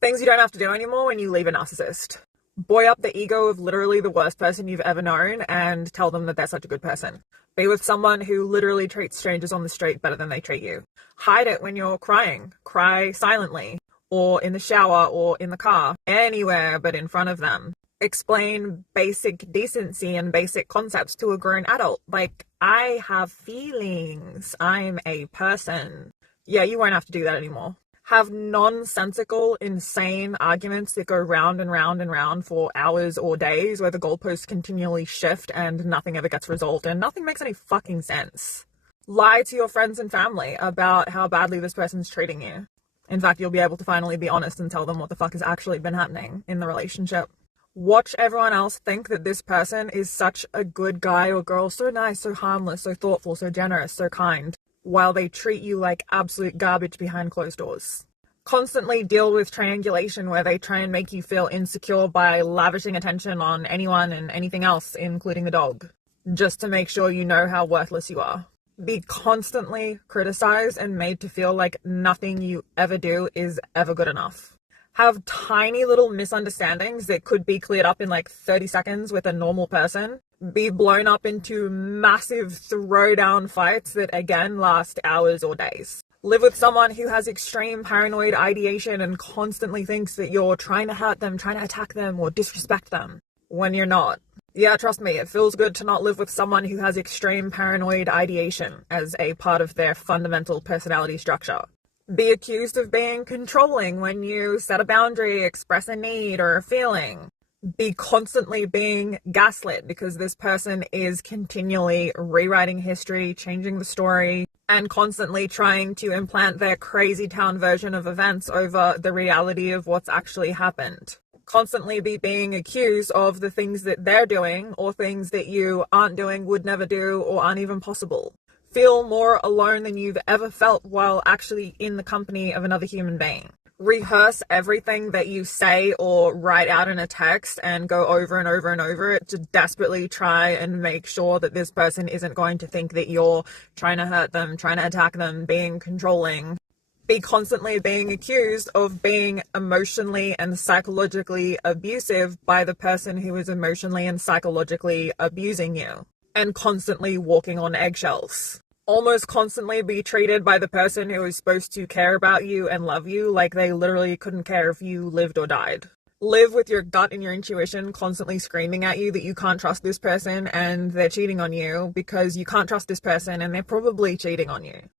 Things you don't have to do anymore when you leave a narcissist. Buoy up the ego of literally the worst person you've ever known and tell them that they're such a good person. Be with someone who literally treats strangers on the street better than they treat you. Hide it when you're crying. Cry silently, or in the shower, or in the car. Anywhere but in front of them. Explain basic decency and basic concepts to a grown adult. Like, I have feelings. I'm a person. Yeah, you won't have to do that anymore. Have nonsensical, insane arguments that go round and round and round for hours or days, where the goalposts continually shift and nothing ever gets resolved and nothing makes any fucking sense. Lie to your friends and family about how badly this person's treating you. In fact, you'll be able to finally be honest and tell them what the fuck has actually been happening in the relationship. Watch everyone else think that this person is such a good guy or girl, so nice, so harmless, so thoughtful, so generous, so kind, while they treat you like absolute garbage behind closed doors. Constantly deal with triangulation, where they try and make you feel insecure by lavishing attention on anyone and anything else, including the dog, just to make sure you know how worthless you are. Be constantly criticized and made to feel like nothing you ever do is ever good enough. Have tiny little misunderstandings that could be cleared up in like 30 seconds with a normal person. Be blown up into massive throwdown fights that again last hours or days. Live with someone who has extreme paranoid ideation and constantly thinks that you're trying to hurt them, trying to attack them, or disrespect them, when you're not. Yeah, trust me, it feels good to not live with someone who has extreme paranoid ideation as a part of their fundamental personality structure. Be accused of being controlling when you set a boundary, express a need or a feeling. Be constantly being gaslit because this person is continually rewriting history, changing the story, and constantly trying to implant their crazy town version of events over the reality of what's actually happened. Constantly be being accused of the things that they're doing or things that you aren't doing, would never do, or aren't even possible. Feel more alone than you've ever felt while actually in the company of another human being. Rehearse everything that you say or write out in a text and go over and over and over it to desperately try and make sure that this person isn't going to think that you're trying to hurt them, trying to attack them, being controlling. Be constantly being accused of being emotionally and psychologically abusive by the person who is emotionally and psychologically abusing you, and constantly walking on eggshells. Almost constantly be treated by the person who is supposed to care about you and love you like they literally couldn't care if you lived or died. Live with your gut and your intuition constantly screaming at you that you can't trust this person and they're cheating on you, because you can't trust this person and they're probably cheating on you.